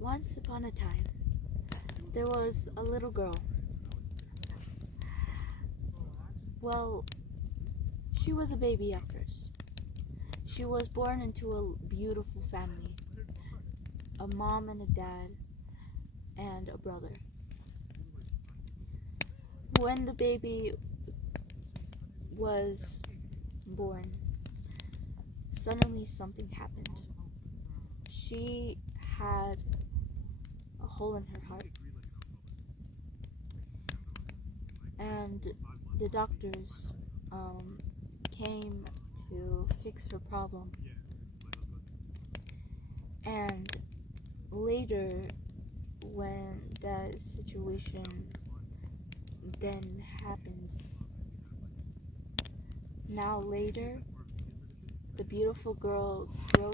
Once upon a time, there was a little girl. Well, she was a baby at first. She was born into a beautiful family, a mom and a dad, and a brother. When the baby was born, suddenly something happened. She had a hole in her heart, and the doctors came to fix her problem. And later, when that situation then happened, now later, the beautiful girl grew